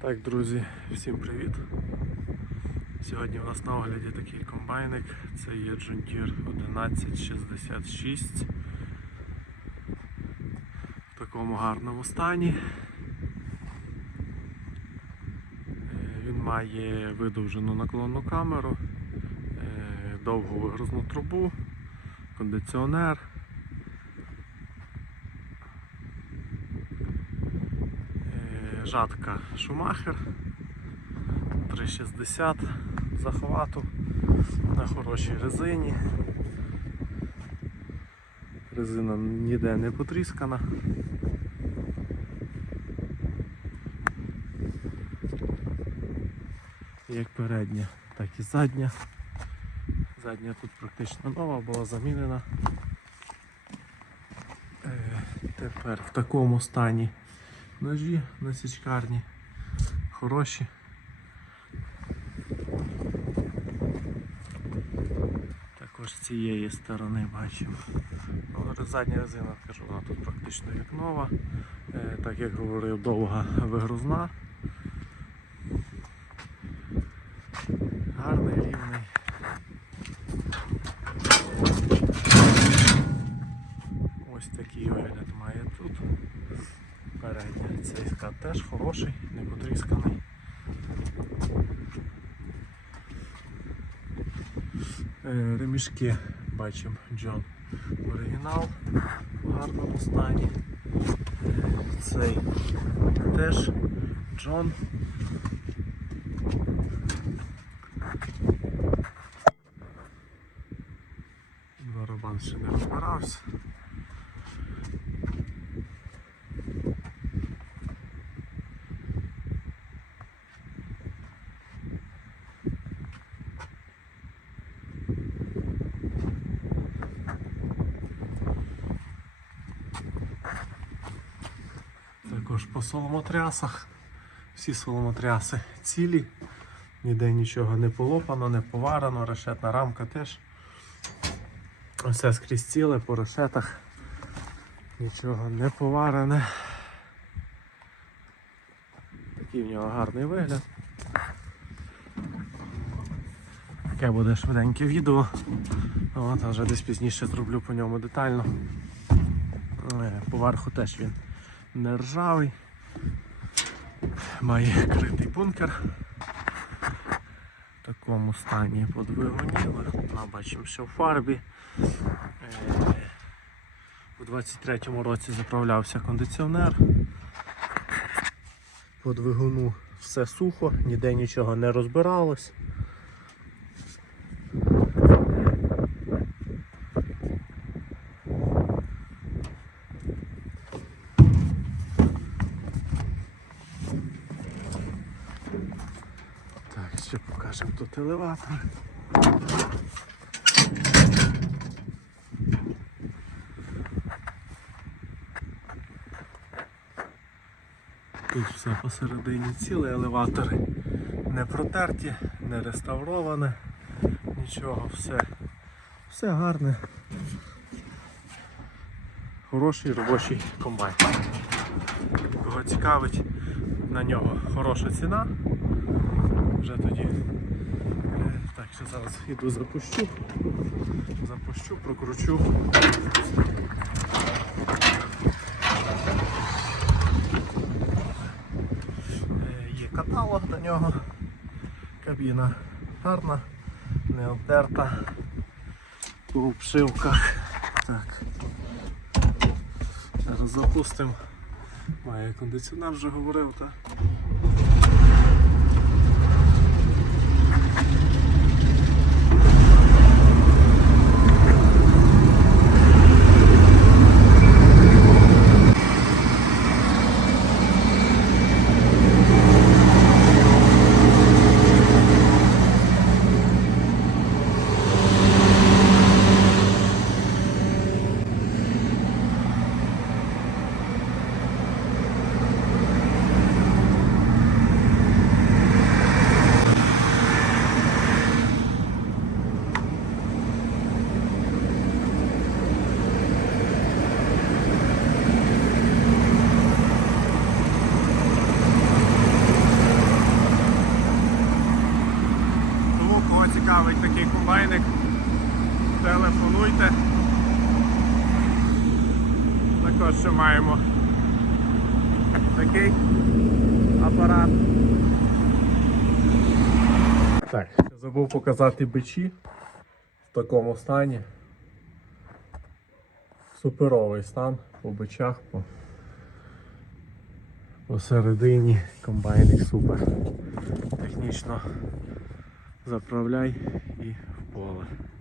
Так, друзі, всім привіт! Сьогодні у нас на огляді такий комбайник. Це є Deere 1166 в такому гарному стані. Е, Він має видовжену наклонну камеру, е, довгу вигрузну трубу, кондиціонер. Жатка Шумахер 360 захвату на хорошій резині. Резина ніде не потріскана. Як передня, так і задня. Задня тут практично нова, була замінена. Е, Тепер в такому стані ножі на січкарні хороші. Також з цієї сторони бачимо. Ну, задня резина, кажу, вона тут практично як нова. Е, Так як говорив, довга вигрузна. Гарний рівний. Ось такий вигляд має тут. Передня цей скат теж хороший, не потрісканий. Е, Ремішки бачимо Джон оригінал в гарному стані. Цей теж Джон. Барабан ще не розбирався. Також по соломотрясах. Всі соломотряси цілі. Ніде нічого не полопано, не поварено, решетна рамка теж. Все скрізь ціле по решетах. Нічого не поварене. Такий в нього гарний вигляд. Таке буде швиденьке відео. От, а вже десь пізніше зроблю по ньому детально. Е, Поверху теж він не ржавий. Має критий бункер. В такому стані по двигуні. Бачимо, що в фарбі. Е, У 23-му році заправлявся кондиціонер. По двигуну все сухо, ніде нічого не розбиралось. Так, ще покажемо тут елеватор. Тут все посередині ціле, елеватори не протерті, не реставроване, нічого, все, все гарне. Хороший робочий комбайн. Кого цікавить, на нього хороша ціна. Вже тоді. е, Так, ще зараз іду запущу. Запущу, прокручу. Е, Є каталог до нього. Кабіна гарна, не обдерта по обшивках. Так. Зараз запустимо. Має кондиціонер вже говорив, так? Комбайник. Телефонуйте. Також ще маємо такий апарат. Так, забув показати бичі в такому стані. Суперовий стан по бичах, по посередині комбайник супер. Технічно заправляй і в поле.